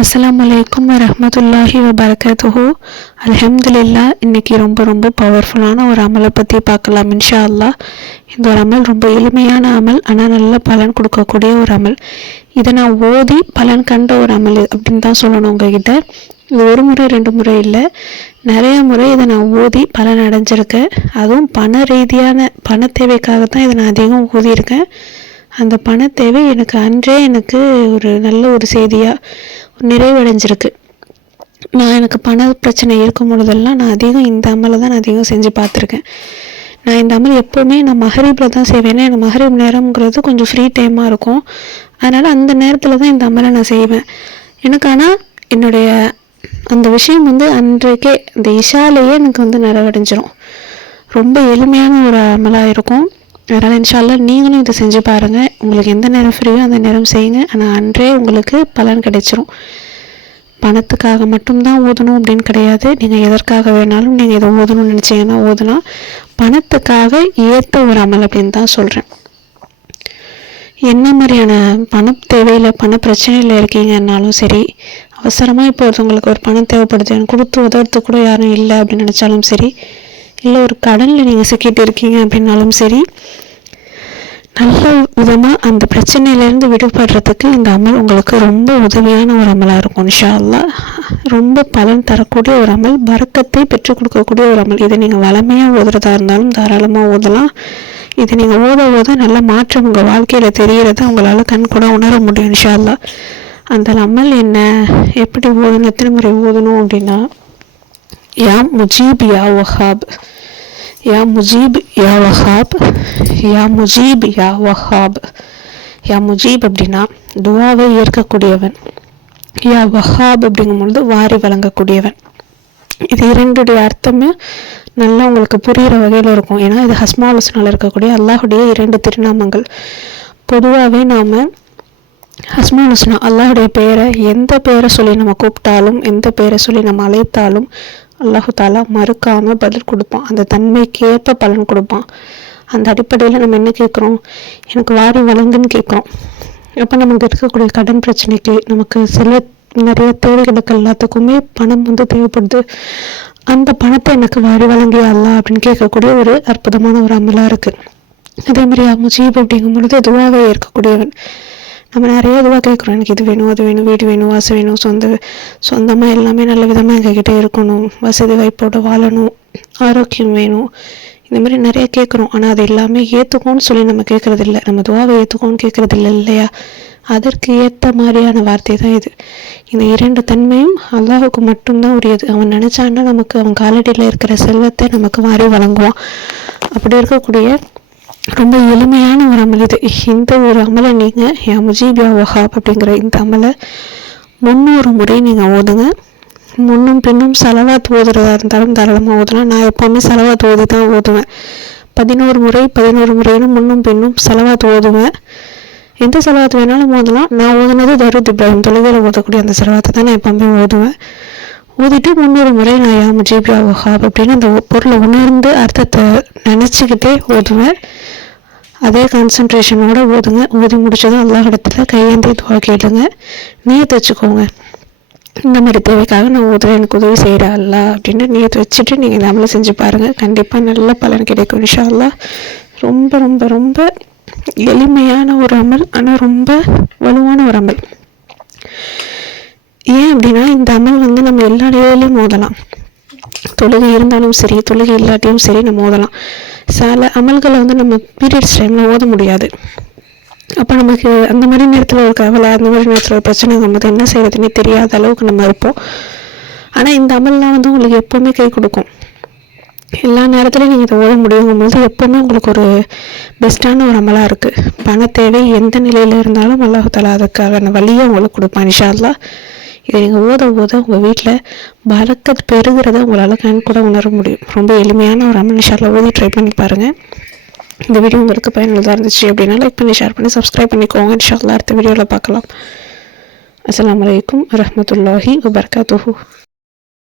அஸ்லாம் வலைக்கம் வரஹ்மத்துல்லாஹி வபரகத்துஹு. அல்ஹம்துலில்லா இன்னைக்கு ரொம்ப ரொம்ப பவர்ஃபுல்லான ஒரு அமலை பற்றி பார்க்கலாம் இன்ஷா அல்லாஹ் இந்த ஒரு அமல் ரொம்ப எளிமையான அமல் ஆனால் நல்ல பலன் கொடுக்கக்கூடிய ஒரு அமல். இதை நான் ஓதி பலன் கண்ட ஒரு அமல் அப்படின்னு தான் சொல்லணும் உங்ககிட்ட. இது ஒரு முறை ரெண்டு முறை இல்லை. நிறைய முறை இதை நான் ஓதி பலன் அடைஞ்சிருக்கேன். அதுவும் பண ரீதியான பண தேவைக்காக தான் இதை நான் அதிகம் ஓதியிருக்கேன். அந்த பண தேவை எனக்கு அன்றே எனக்கு ஒரு நல்ல ஒரு செய்தியாக நிறைவடைஞ்சிருக்கு. நான் எனக்கு பண பிரச்சனை இருக்கும் பொழுதெல்லாம் நான் அதிகம் இந்த அமலை தான் நான் அதிகம் செஞ்சு பார்த்துருக்கேன். நான் இந்த அமல் எப்போவுமே நான் மகரீபில் தான் செய்வேன். ஏன்னா எனக்கு மகரீப் நேரம்ங்கிறது கொஞ்சம் ஃப்ரீ டைமாக இருக்கும். அதனால் அந்த நேரத்தில் தான் இந்த அமலை நான் செய்வேன். எனக்கு ஆனால் என்னுடைய அந்த விஷயம் வந்து அன்றைக்கே இந்த இஷாலேயே எனக்கு வந்து நிறைவடைஞ்சிரும். ரொம்ப எளிமையான ஒரு அமலாக இருக்கும். அதனால் இன்ஷால்லா நீங்களும் இதை செஞ்சு பாருங்கள் உங்களுக்கு எந்த நேரம் ஃப்ரீயோ அந்த நேரம் செய்யுங்க. ஆனால் அன்றே உங்களுக்கு பலன் கிடைச்சிரும். பணத்துக்காக மட்டும்தான் ஓதணும் அப்படின்னு கிடையாது. நீங்கள் எதற்காக வேணாலும் நீங்கள் இதை ஓதணும்னு நினச்சிங்கன்னா ஓதலாம். பணத்துக்காக ஏற்ற ஒரு அமல் அப்படின்னு தான் சொல்கிறேன் என்ன மாதிரியான பண தேவையில் பண பிரச்சனையில் இருக்கீங்கன்னாலும் சரி அவசரமாக இப்போ ஒருத்தவங்களுக்கு ஒரு பணம் தேவைப்படுது எனக்கு கொடுத்து உதவுறதுக்கு கூட யாரும் இல்லை அப்படின்னு நினச்சாலும் சரி இல்லை ஒரு கடனில் நீங்கள் சிக்கிட்டு இருக்கீங்க அப்படின்னாலும் சரி நல்ல விதமாக அந்த பிரச்சனையிலேருந்து விடுபடுறதுக்கு இந்த அமல் உங்களுக்கு ரொம்ப உதவியான ஒரு அமலாக இருக்கும் இன்ஷா அல்லாஹ் ரொம்ப பலன் தரக்கூடிய ஒரு அமல் வரக்கத்தை பெற்றுக் கொடுக்கக்கூடிய ஒரு அமல். இதை நீங்கள் வளமையாக ஓதுறதா இருந்தாலும் தாராளமாக ஓதலாம். இதை நீங்கள் ஓத ஓத நல்ல மாற்றம் உங்கள் வாழ்க்கையில் தெரிகிறத உங்களால் கண் கூட உணர முடியும் இன்ஷா அல்லாஹ் அந்த அமல் என்ன எப்படி ஓதணும் எத்தனை முறை ஓதணும் அப்படின்னா யா முஜீப் யா வஹாப். யா முஜீப் யா வஹாப் யா முஜீப் யா வஹாப் யா முஜீப் அப்படின்னா துவாவை ஏற்கக்கூடியவன். யா வஹாப் அப்படிங்கும்பொழுது வாரி வழங்கக்கூடியவன். இது இரண்டுடைய அர்த்தமே நல்லா உங்களுக்கு புரிகிற வகையில் இருக்கும். ஏன்னா இது ஹஸ்மாலோசனால் இருக்கக்கூடிய அல்லாஹுடைய இரண்டு திருநாமங்கள். பொதுவாகவே நாம் ஹஸ்மாலோசனா அல்லாஹுடைய பெயரை எந்த பெயரை சொல்லி நம்ம கூப்பிட்டாலும் எந்த பெயரை சொல்லி நம்ம அழைத்தாலும் அல்லாஹு தாலா மறுக்காமல் பதில் கொடுப்பான். அந்த தன்மைக்கு ஏற்ப பலன் கொடுப்பான். அந்த அடிப்படையில் நம்ம என்ன கேட்குறோம்? எனக்கு வாரி வழங்குன்னு கேட்குறோம். அப்போ நமக்கு இருக்கக்கூடிய கடன் பிரச்சனைக்கு நமக்கு சில நிறைய தேவைகளுக்கு எல்லாத்துக்குமே பணம் வந்து தேவைப்படுது. அந்த பணத்தை எனக்கு வாரி வழங்கியா அப்படின்னு கேட்கக்கூடிய ஒரு அற்புதமான ஒரு அமலாக இருக்குது அதே மாதிரி முஜீப் அப்படிங்கும் பொழுது துவாவே இருக்கக்கூடியவன் நம்ம நிறைய இதுவாக கேட்குறோம். எனக்கு இது வேணும் அது வேணும் வீடு வேணும் வாசல் வேணும் சொந்த சொந்தமாக எல்லாமே நல்ல விதமாக எங்ககிட்ட இருக்கணும். வசதி வாய்ப்போடு வாழணும். ஆரோக்கியம் வேணும். இந்த மாதிரி நிறைய கேட்குறோம். ஆனால் அது எல்லாமே ஏற்றுக்கோன்னு சொல்லி நம்ம கேட்குறது இல்லை நம்ம துவாவை ஏற்றுக்கோன்னு கேட்குறது இல்லை இல்லையா? அதற்கு ஏற்ற மாதிரியான வார்த்தை தான் இது. இந்த இரண்டு தன்மையும் அல்லாஹுக்கு மட்டும்தான் உரியது. அவன் நினச்சான்னா நமக்கு அவன் காலடியில் இருக்கிற செல்வத்தை நமக்கு மாறி வழங்குவான். அப்படி இருக்கக்கூடிய ரொம்ப எளிமையான ஒரு அமல் இது. இந்த ஒரு அமலை நீங்கள் யா முஜீபியா வஹாப் அப்படிங்கிற இந்த அமலை முந்நூறு முறை நீங்கள் ஓதுங்க. முன்னும் பின்னும் செலவாத் ஓதுறதா இருந்தாலும் தாராளமாக ஓதலாம். நான் எப்போவுமே செலவாத் ஓதி தான் ஓதுவேன். பதினோரு முறை பதினோரு முறைன்னு முன்னும் பின்னும் செலவாத் ஓதுவேன். எந்த செலவாத்து வேணாலும் ஓதலாம். நான் ஓதுனது தருத் இப்ராஹிம் தொழுகையில் ஓதக்கூடிய அந்த செலவாத்தை தான் நான் எப்போவுமே ஓதுவேன். ஊதிட்டு முந்நூறு முறை நான் யா முஜீபியா வஹாப் அப்படின்னு அந்த பொருளை உணர்ந்து அர்த்தத்தை நினச்சிக்கிட்டே ஓதுவேன். அதே கான்சன்ட்ரேஷனோட ஓதுங்க. ஓதி முடிச்சதும் அல்லாஹ் இடத்துல கையேந்தி துவா கேளுங்க. நீயத்து வச்சுக்கோங்க. இந்த மாதிரி தேவைக்காக நான் ஓதுறேன் எனக்கு உதவி செய்கிறா அல்லா அப்படின்னு நீயத்து வச்சுட்டு நீங்கள் இந்த அமலை செஞ்சு பாருங்கள் கண்டிப்பாக நல்ல பலன் கிடைக்கும் இன்ஷா அல்லா ரொம்ப ரொம்ப ரொம்ப எளிமையான ஒரு அமல் ஆனால் ரொம்ப வலுவான ஒரு அமல். ஏன் அப்படின்னா இந்த அமல் வந்து நம்ம எல்லா நிலையிலையும் மோதலாம் தொழுகை இருந்தாலும் சரி தொழுகை இல்லாட்டியும் சரி நம்ம ஓதலாம். சில அமல்களை வந்து நம்ம பீரியட்ஸ் டைமில் ஓத முடியாது. அப்போ நமக்கு அந்த மாதிரி நேரத்தில் ஒரு கவலை அந்த மாதிரி நேரத்தில் ஒரு பிரச்சனை போது என்ன செய்யறதுன்னே தெரியாத அளவுக்கு நம்ம இருப்போம். ஆனால் இந்த அமல்லாம் வந்து உங்களுக்கு எப்போவுமே கை கொடுக்கும். எல்லா நேரத்துலையும் நீங்கள் இதை ஓட முடியுங்கும்போது எப்போவுமே உங்களுக்கு ஒரு பெஸ்ட்டான ஒரு அமலாக இருக்குது பண தேவை எந்த நிலையில் இருந்தாலும் அல்லாஹாலா அதுக்கான வழியை உங்களுக்கு கொடுப்பான் இன்ஷால்லா இதை நீங்கள் ஓத ஓத உங்கள் வீட்டில் பறக்கத் பெருகிறத உங்களால் கண் கூட உணர முடியும். ரொம்ப எளிமையான ஒரு அமல் இன்ஷால்லா ஓதி ட்ரை பண்ணி பாருங்கள் இந்த வீடியோ உங்களுக்கு பயனுள்ளதாக இருந்துச்சு அப்படின்னா லைக் பண்ணி ஷேர் பண்ணி சப்ஸ்கிரைப் பண்ணிக்கோங்க. இன்ஷால்லா அடுத்த வீடியோவில் பார்க்கலாம். அஸ்லாம் வலைக்கம் வரமத்துல்லாஹி வபர்காத்துஹூ.